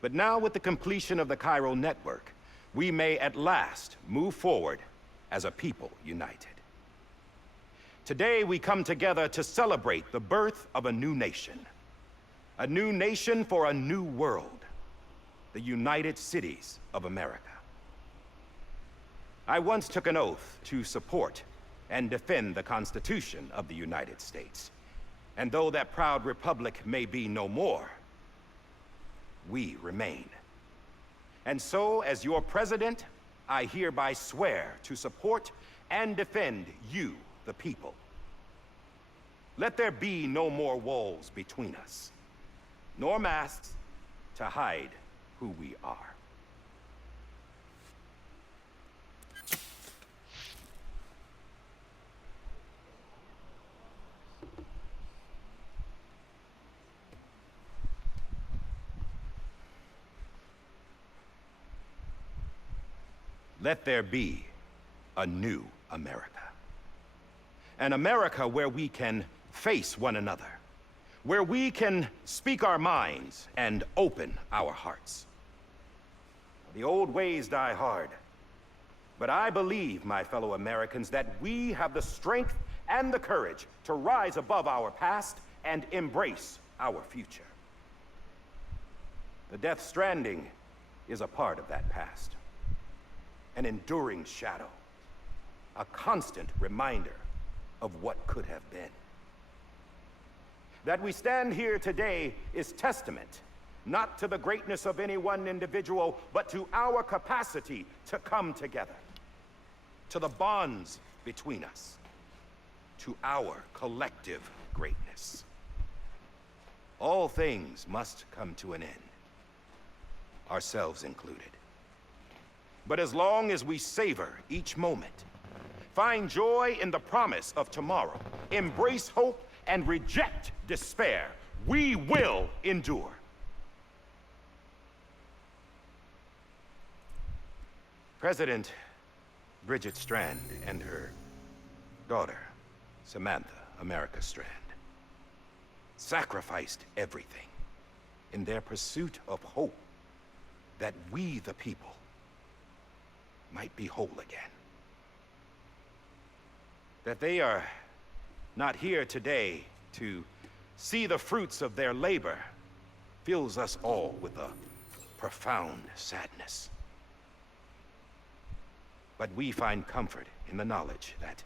But now with the completion of the Cairo network, we may at last move forward as a people united. Today we come together to celebrate the birth of a new nation. A new nation for a new world. The United Cities of America. I once took an oath to support and defend the Constitution of the United States. And though that proud republic may be no more, we remain. And so, as your president, I hereby swear to support and defend you, the people. Let there be no more walls between us, nor masks to hide who we are. Let there be a new America. An America where we can face one another, where we can speak our minds and open our hearts. The old ways die hard, but I believe, my fellow Americans, that we have the strength and the courage to rise above our past and embrace our future. The Death Stranding is a part of that past. An enduring shadow, a constant reminder of what could have been. That we stand here today is testament, not to the greatness of any one individual, but to our capacity to come together, to the bonds between us, to our collective greatness. All things must come to an end, ourselves included. But as long as we savor each moment, find joy in the promise of tomorrow, embrace hope, and reject despair, we will endure. President Bridget Strand and her daughter, Samantha America Strand, sacrificed everything in their pursuit of hope that we, the people, might be whole again. That they are not here today to see the fruits of their labor fills us all with a profound sadness. But we find comfort in the knowledge that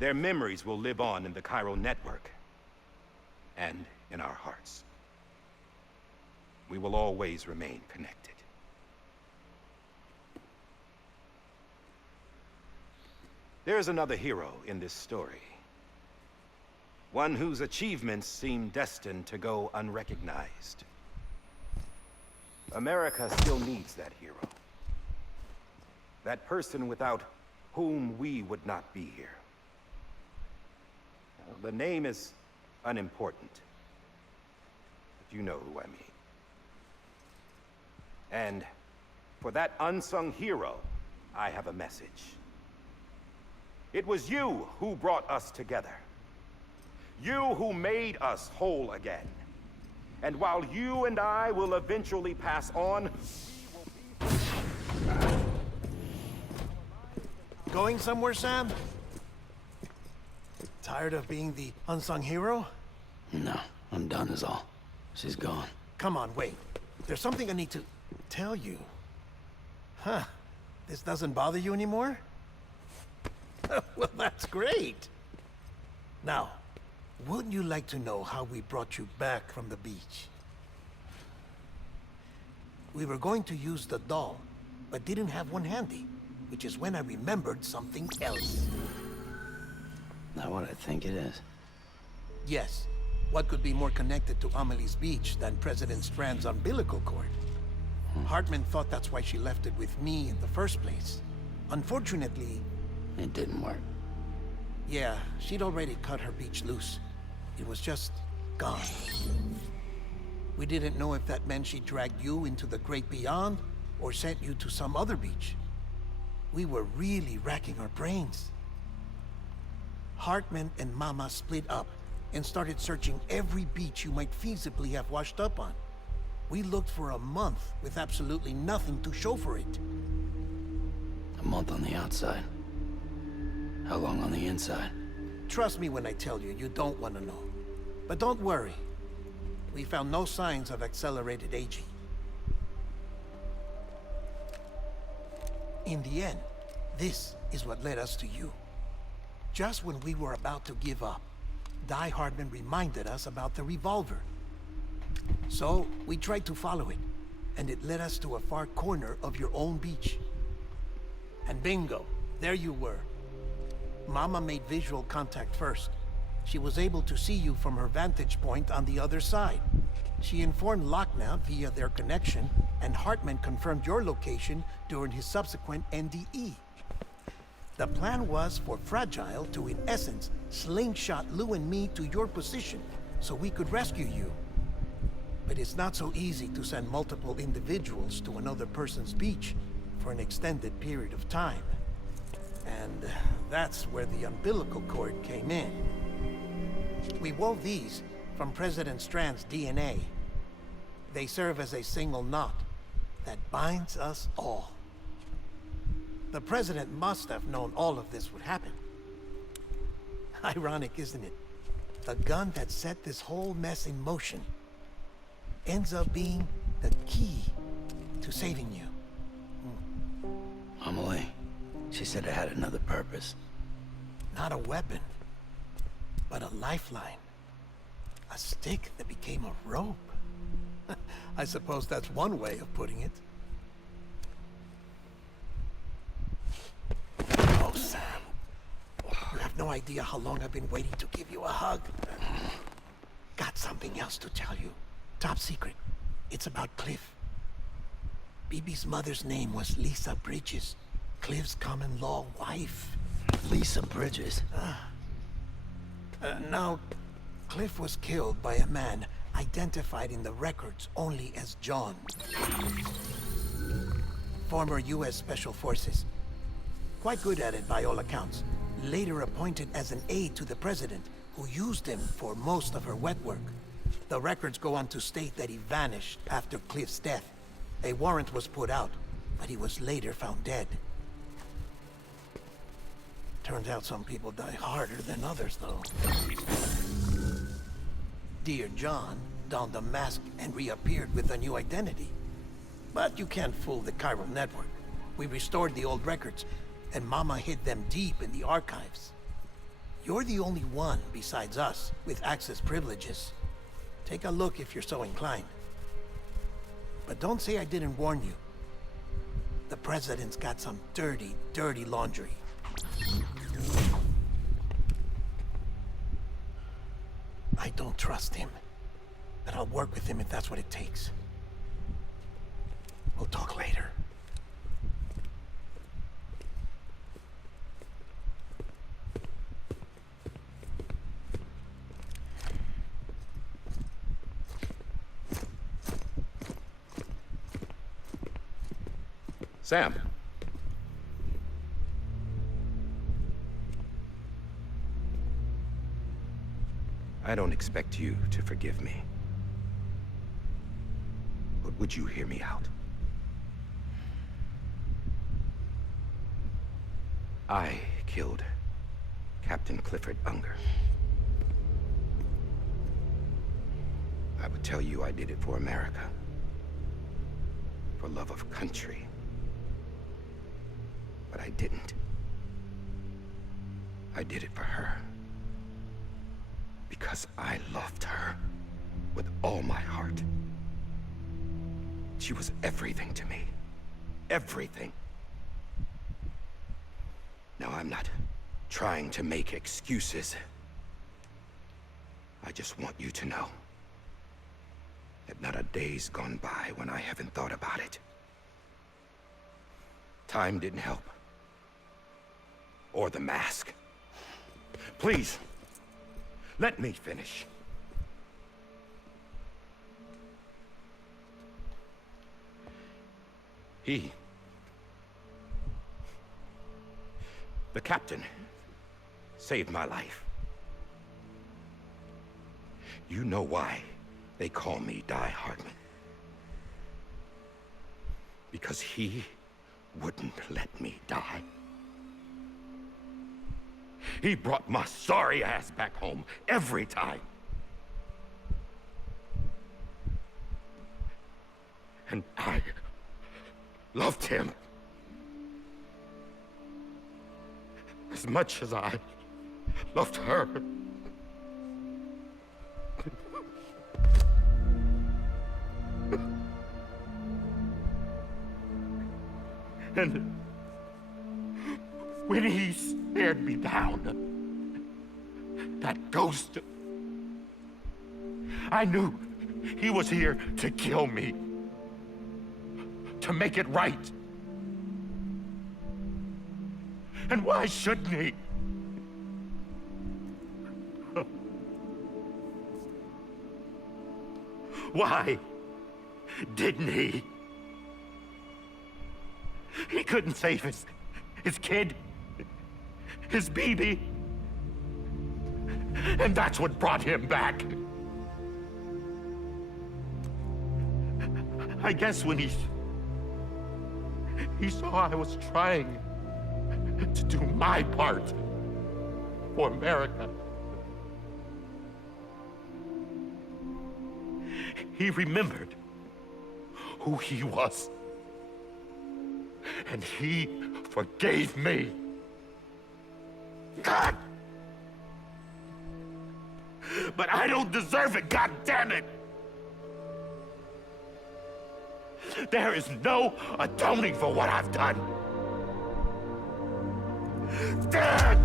their memories will live on in the Cairo network and in our hearts. We will always remain connected. There is another hero in this story. One whose achievements seem destined to go unrecognized. America still needs that hero. That person without whom we would not be here. The name is unimportant, but you know who I mean. And for that unsung hero, I have a message. It was you who brought us together. You who made us whole again. And while you and I will eventually pass on, Going somewhere, Sam? Tired of being the unsung hero? No, I'm done is all. She's gone. Come on, wait. There's something I need to tell you. Huh. This doesn't bother you anymore? Well, that's great. Now, wouldn't you like to know how we brought you back from the beach? We were going to use the doll, but didn't have one handy, which is when I remembered something else. Not what I think it is. Yes. What could be more connected to Amelie's beach than President Strand's umbilical cord? Hartman thought that's why she left it with me in the first place. Unfortunately... It didn't work. Yeah, she'd already cut her beach loose. It was just gone. We didn't know if that meant she dragged you into the great beyond, or sent you to some other beach. We were really racking our brains. Hartman and Mama split up and started searching every beach you might feasibly have washed up on. We looked for a month with absolutely nothing to show for it. A month on the outside. How long on the inside? Trust me when I tell you, you don't want to know. But don't worry. We found no signs of accelerated aging. In the end, this is what led us to you. Just when we were about to give up, Die Hardman reminded us about the revolver. So, we tried to follow it, and it led us to a far corner of your own beach. And bingo, there you were. Mama made visual contact first. She was able to see you from her vantage point on the other side. She informed Lockna via their connection, and Hartman confirmed your location during his subsequent NDE. The plan was for Fragile to, in essence, slingshot Lou and me to your position so we could rescue you. But it's not so easy to send multiple individuals to another person's beach for an extended period of time. And that's where the umbilical cord came in. We wove these from President Strand's DNA. They serve as a single knot that binds us all. The President must have known all of this would happen. Ironic, isn't it? The gun that set this whole mess in motion ends up being the key to saving you. Amelie, she said it had another purpose. Not a weapon, but a lifeline. A stick that became a rope. I suppose that's one way of putting it. Oh, Sam. You have no idea how long I've been waiting to give you a hug. Got something else to tell you. Top secret. It's about Cliff. BB's mother's name was Lisa Bridges, Cliff's common-law wife. Lisa Bridges? Now, Cliff was killed by a man identified in the records only as John. Former U.S. Special Forces. Quite good at it by all accounts. Later appointed as an aide to the president, who used him for most of her wet work. The records go on to state that he vanished after Cliff's death. A warrant was put out, but he was later found dead. Turns out some people die harder than others, though. Dear John donned a mask and reappeared with a new identity. But you can't fool the chiral network. We restored the old records, and Mama hid them deep in the archives. You're the only one besides us with access privileges. Take a look if you're so inclined. But don't say I didn't warn you. The president's got some dirty, dirty laundry. I don't trust him, but I'll work with him if that's what it takes. We'll talk later. Sam. I don't expect you to forgive me. But would you hear me out? I killed Captain Clifford Unger. I would tell you I did it for America. For love of country. But I didn't. I did it for her. Because I loved her with all my heart. She was everything to me. Everything. Now, I'm not trying to make excuses. I just want you to know that not a day's gone by when I haven't thought about it. Time didn't help. Or the mask. Please, let me finish. The captain, saved my life. You know why they call me Die Hardman. Because he wouldn't let me die. He brought my sorry ass back home every time. And I loved him as much as I loved her. And when he stared me down, that ghost, I knew he was here to kill me, to make it right. And why shouldn't he? Why didn't he? He couldn't save his kid, his baby. And that's what brought him back. I guess when he saw I was trying to do my part for America, he remembered who he was. And he forgave me. God! But I don't deserve it, God damn it! There is no atoning for what I've done. God!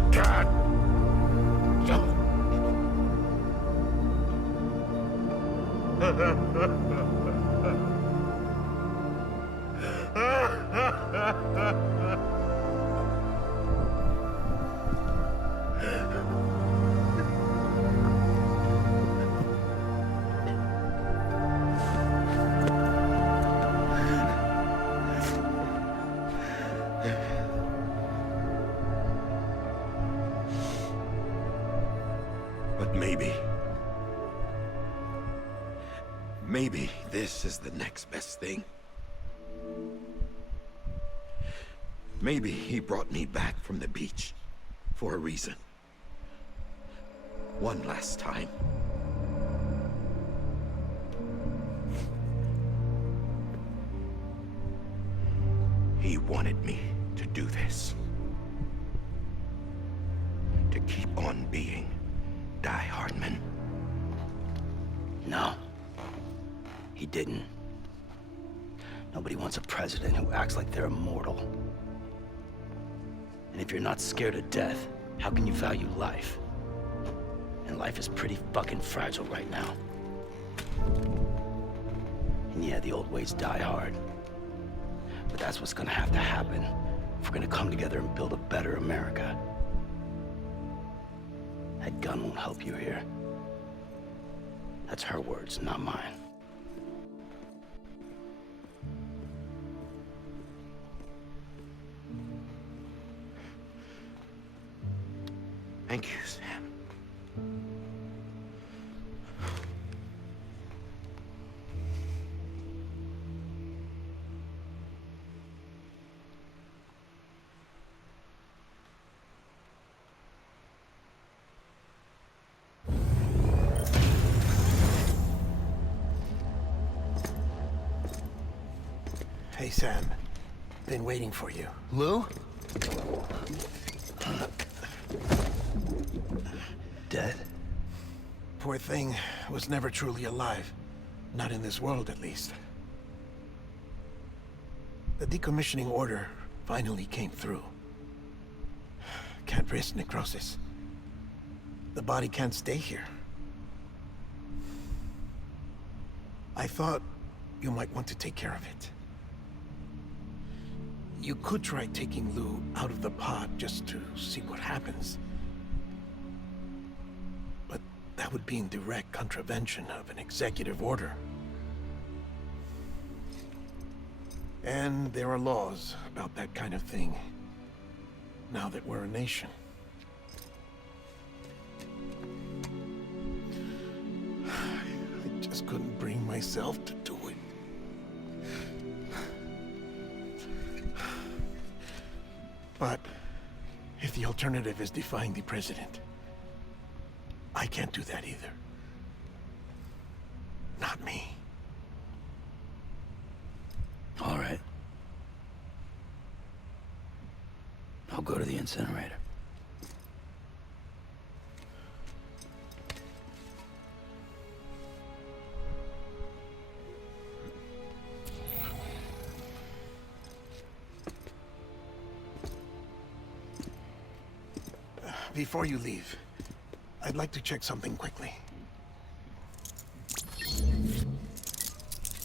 But maybe this is the next best thing. Maybe he brought me back from the beach for a reason. One last time. He wanted me to do this. To keep on being Die Hardman. No. He didn't. Nobody wants a president who acts like they're immortal. And if you're not scared of death, how can you value life? And life is pretty fucking fragile right now. And yeah, the old ways die hard. But that's what's gonna have to happen if we're gonna come together and build a better America. That gun won't help you here. That's her words, not mine. Thank you, Sam. Hey, Sam. Been waiting for you. Lou? Dead? Poor thing was never truly alive. Not in this world, at least. The decommissioning order finally came through. Can't risk necrosis. The body can't stay here. I thought you might want to take care of it. You could try taking Lou out of the pod just to see what happens. But that would be in direct contravention of an executive order. And there are laws about that kind of thing, now that we're a nation. I just couldn't bring myself to do it. But if the alternative is defying the president, I can't do that either. Not me. All right. I'll go to the incinerator. Before you leave, I'd like to check something quickly.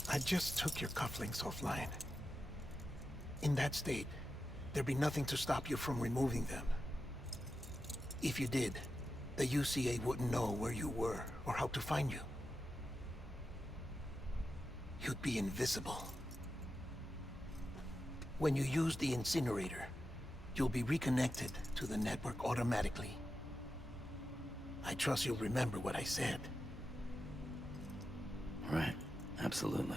I just took your cufflinks offline. In that state, there'd be nothing to stop you from removing them. If you did, the UCA wouldn't know where you were or how to find you. You'd be invisible. When you use the incinerator, you'll be reconnected to the network automatically. I trust you'll remember what I said. Right. Absolutely.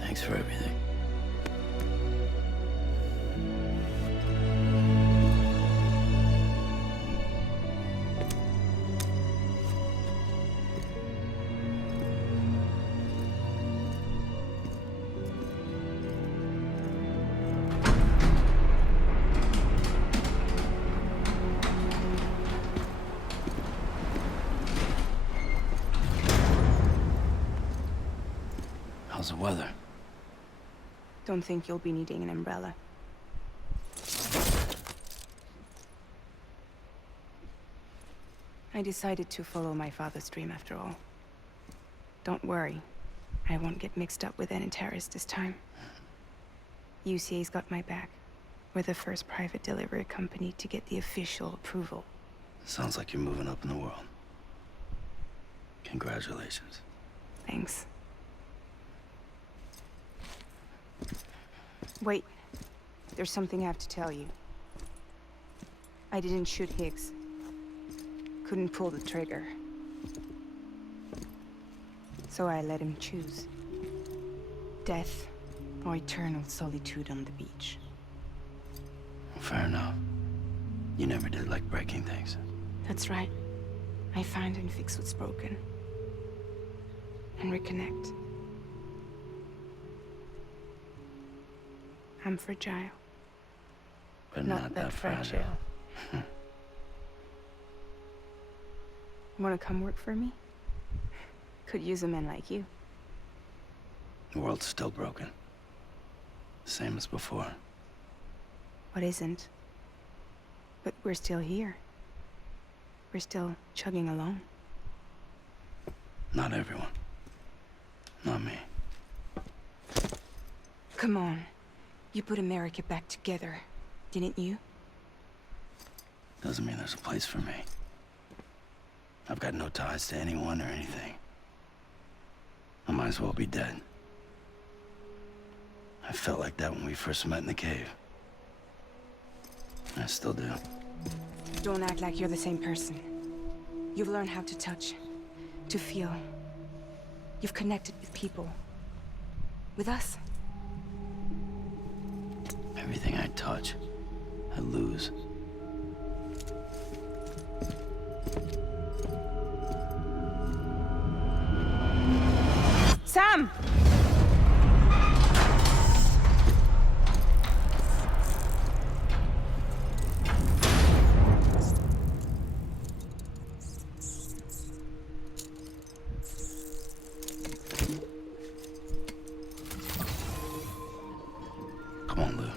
Thanks for everything. How's the weather? Don't think you'll be needing an umbrella. I decided to follow my father's dream after all. Don't worry, I won't get mixed up with any terrorists this time. UCA's got my back. We're the first private delivery company to get the official approval. Sounds like you're moving up in the world. Congratulations. Thanks. Wait, there's something I have to tell you. I didn't shoot Higgs. Couldn't pull the trigger. So I let him choose. Death or eternal solitude on the beach. Fair enough. You never did like breaking things. That's right. I find and fix what's broken. And reconnect. I'm fragile. But not that fragile. Wanna come work for me? Could use a man like you. The world's still broken. Same as before. What isn't? But we're still here. We're still chugging along. Not everyone. Not me. Come on. You put America back together, didn't you? Doesn't mean there's a place for me. I've got no ties to anyone or anything. I might as well be dead. I felt like that when we first met in the cave. I still do. Don't act like you're the same person. You've learned how to touch, to feel. You've connected with people. With us. Everything I touch, I lose. Sam! Come on, Lou.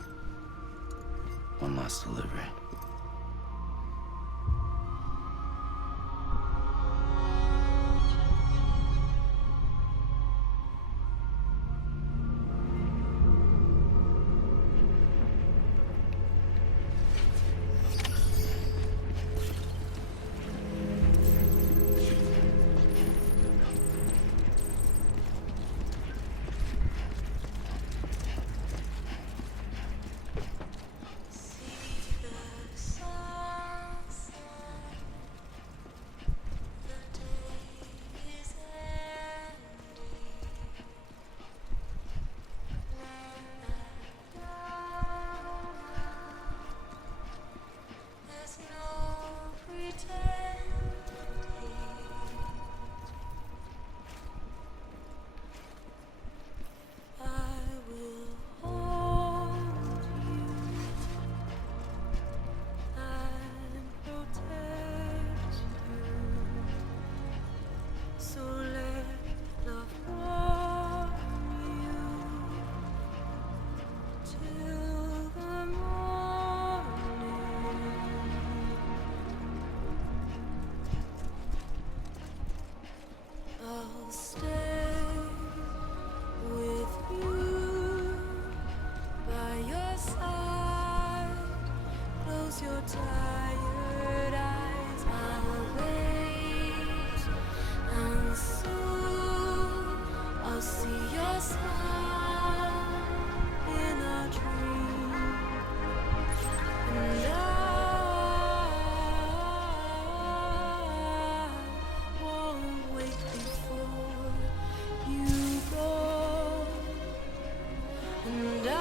One last delivery. side. Close your tired eyes. I'll wait, and soon I'll see your smile in a dream. And I won't wait before you go. And I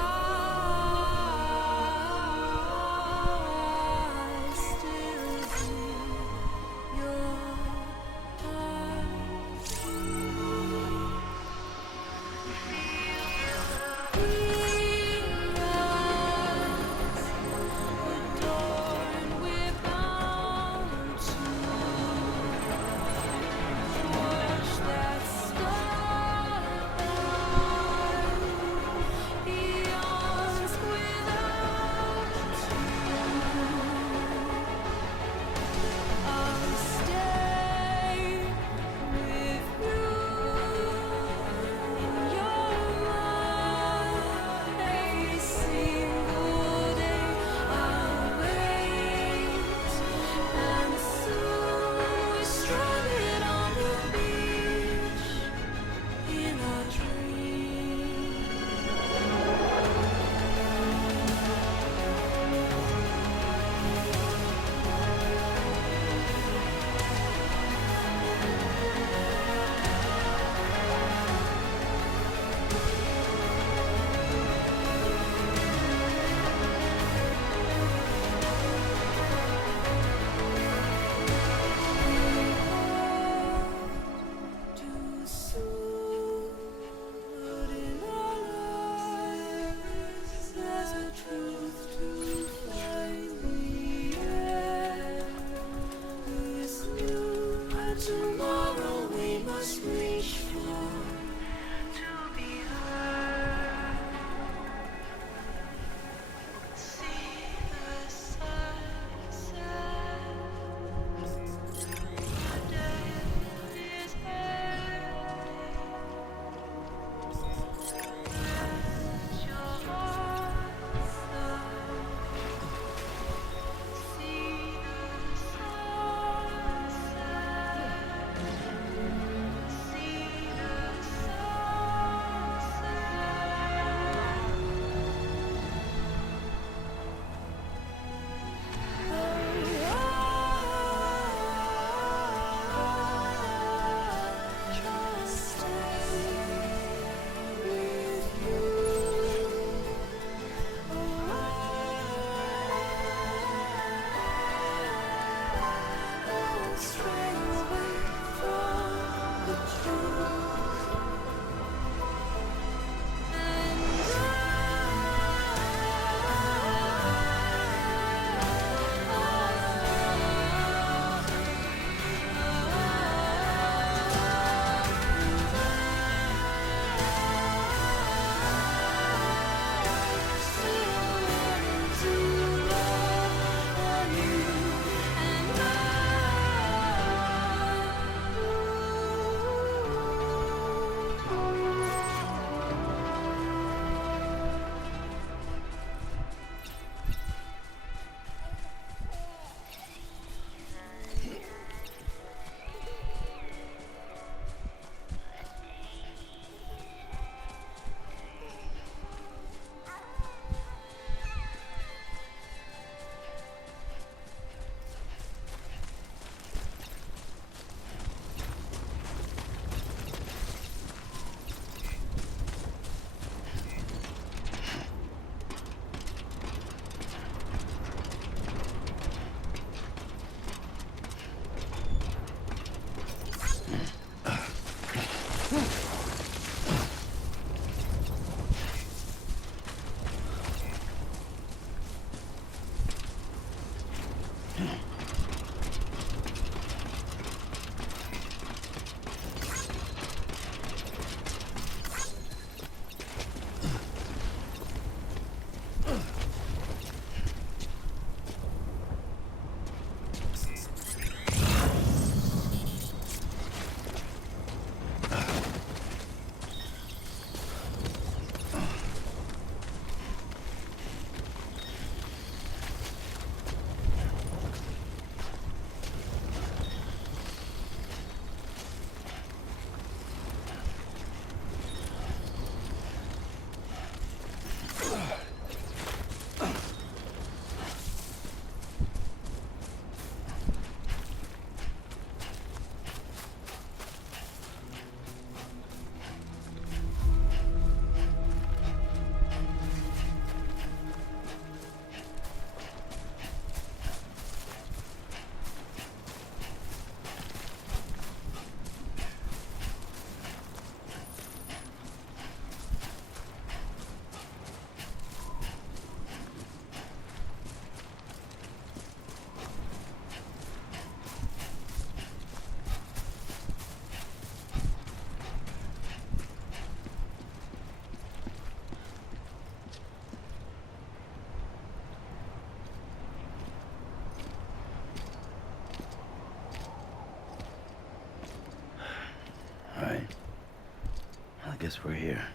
Guess we're here.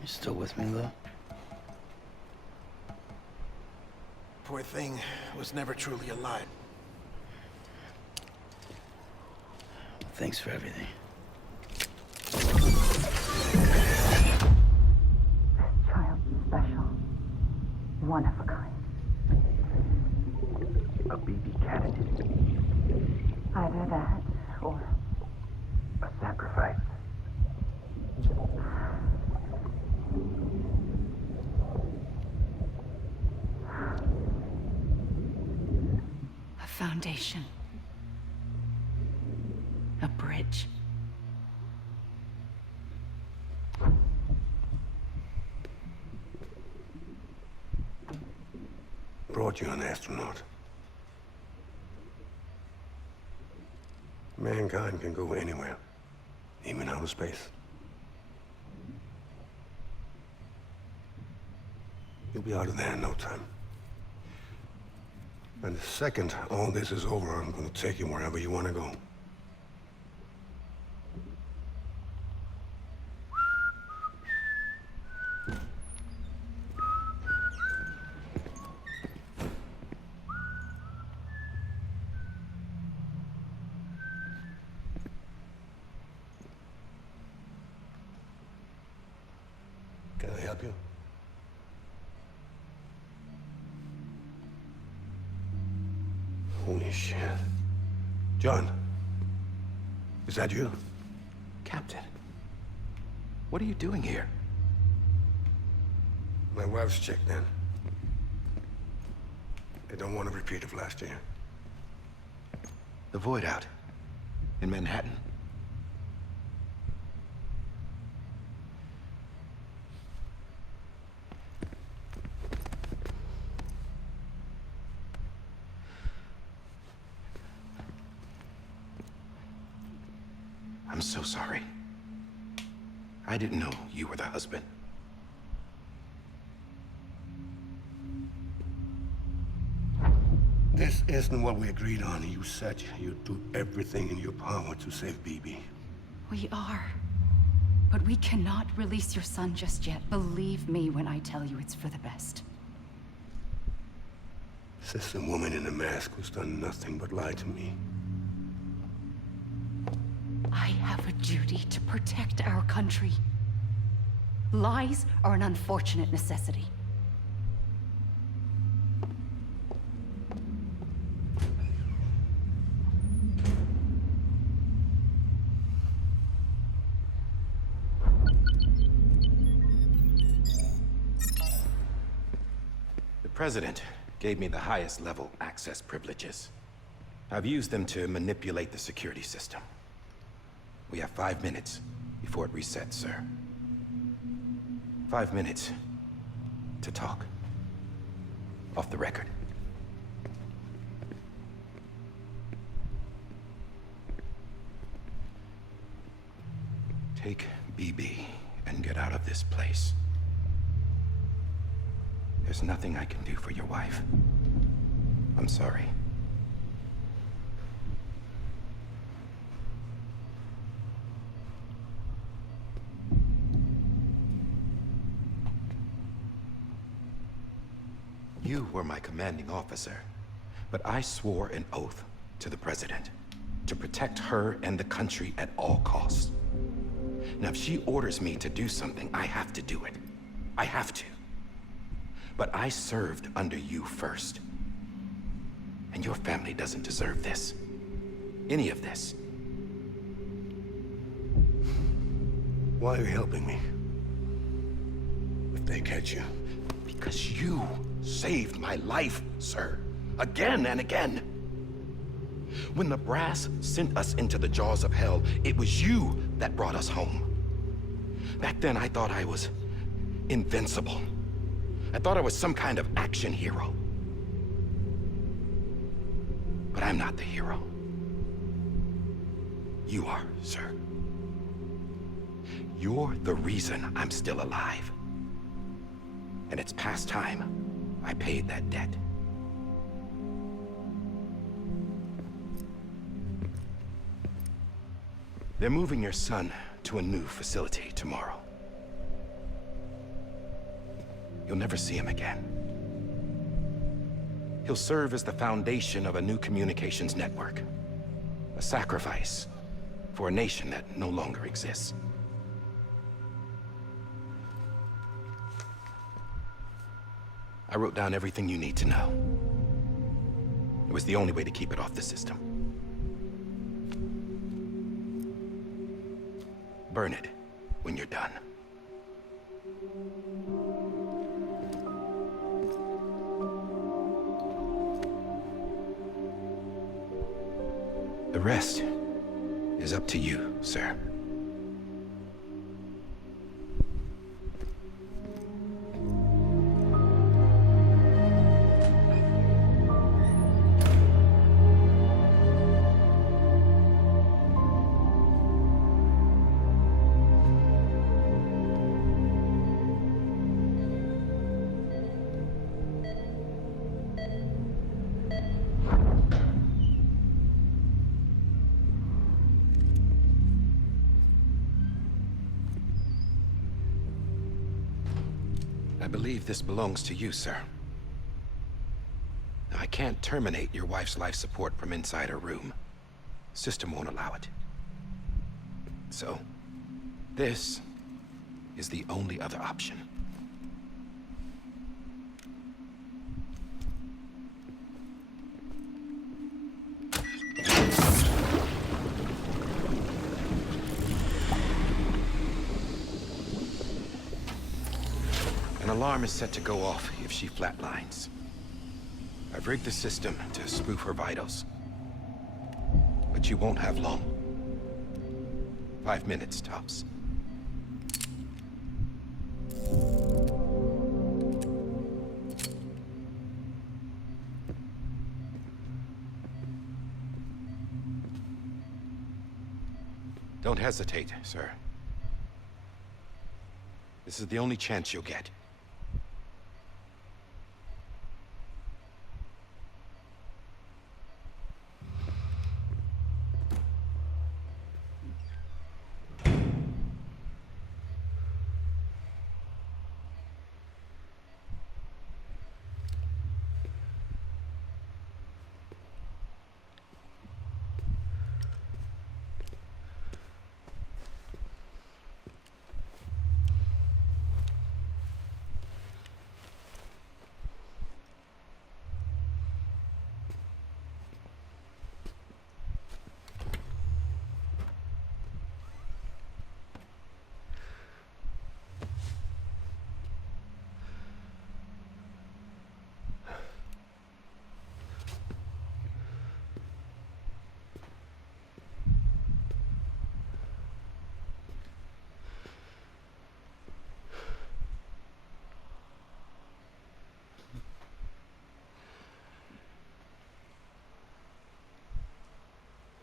You still with me, though? Poor thing was never truly alive. Thanks for everything. Child special. One of a kind. A BB candidate. Either that, or A sacrifice. a foundation. A bridge. Brought you an astronaut. Mankind can go anywhere, even outer space. You'll be out of there in no time. And the second all this is over, I'm gonna take you wherever you wanna go. Can I help you? Holy shit. John, is that you? Captain, what are you doing here? My wife's checked in. They don't want a repeat of last year. The Void Out. In Manhattan. I'm so sorry. I didn't know you were the husband. This isn't what we agreed on. You said you'd do everything in your power to save BB. We are. But we cannot release your son just yet. Believe me when I tell you it's for the best. Says the woman in the mask who's done nothing but lie to me. I have a duty to protect our country. Lies are an unfortunate necessity. The President gave me the highest level access privileges. I've used them to manipulate the security system. We have 5 minutes before it resets, sir. 5 minutes to talk. Off the record. Take BB and get out of this place. There's nothing I can do for your wife. I'm sorry. You were my commanding officer, but I swore an oath to the President to protect her and the country at all costs. Now, if she orders me to do something, I have to do it. I have to. But I served under you first. And your family doesn't deserve this. Any of this. Why are you helping me? If they catch you. Because you saved my life, sir. Again and again. When the brass sent us into the jaws of hell, it was you that brought us home. Back then, I thought I was invincible. I thought I was some kind of action hero. But I'm not the hero. You are, sir. You're the reason I'm still alive. And it's past time I paid that debt. They're moving your son to a new facility tomorrow. You'll never see him again. He'll serve as the foundation of a new communications network. A sacrifice for a nation that no longer exists. I wrote down everything you need to know. It was the only way to keep it off the system. Burn it when you're done. The rest is up to you, sir. I believe this belongs to you, sir. I can't terminate your wife's life support from inside her room. System won't allow it. So, this is the only other option. An alarm is set to go off if she flatlines. I've rigged the system to spoof her vitals. But you won't have long. 5 minutes, tops. Don't hesitate, sir. This is the only chance you'll get.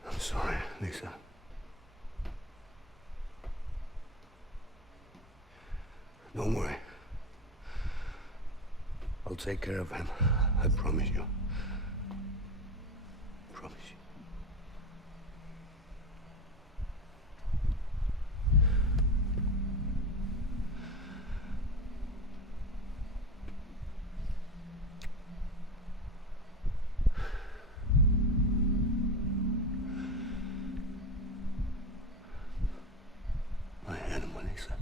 I'm sorry, Lisa. Don't worry. I'll take care of him. I promise you. Promise you. My animal, Lisa.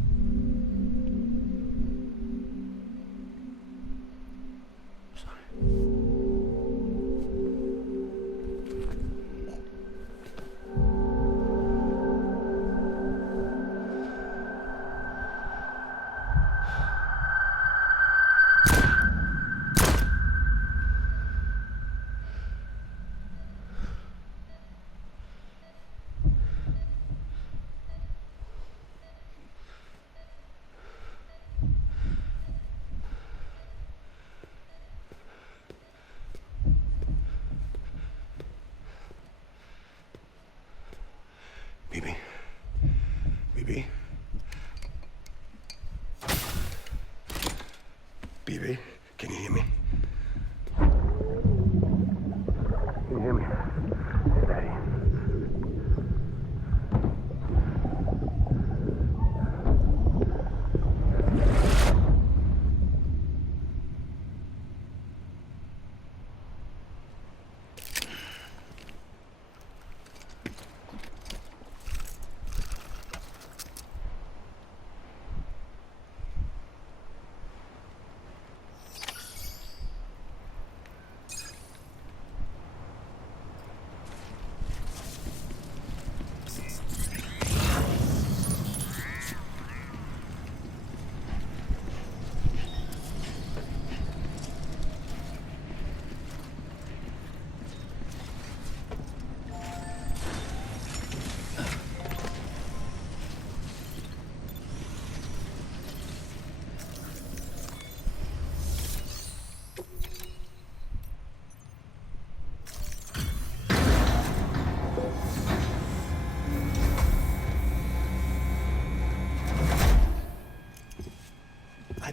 Bibi. Bibi. Bibi, can you hear me? Can you hear me? Daddy.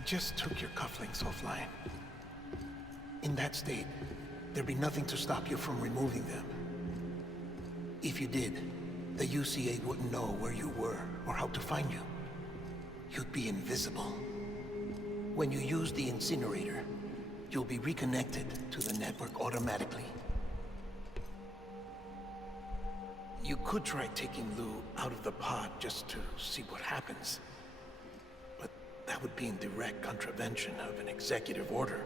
just took your cufflinks offline. In that state, there'd be nothing to stop you from removing them. If you did, the UCA wouldn't know where you were or how to find you. You'd be invisible. When you use the incinerator, you'll be reconnected to the network automatically. You could try taking Lou out of the pod just to see what happens. But that would be in direct contravention of an executive order.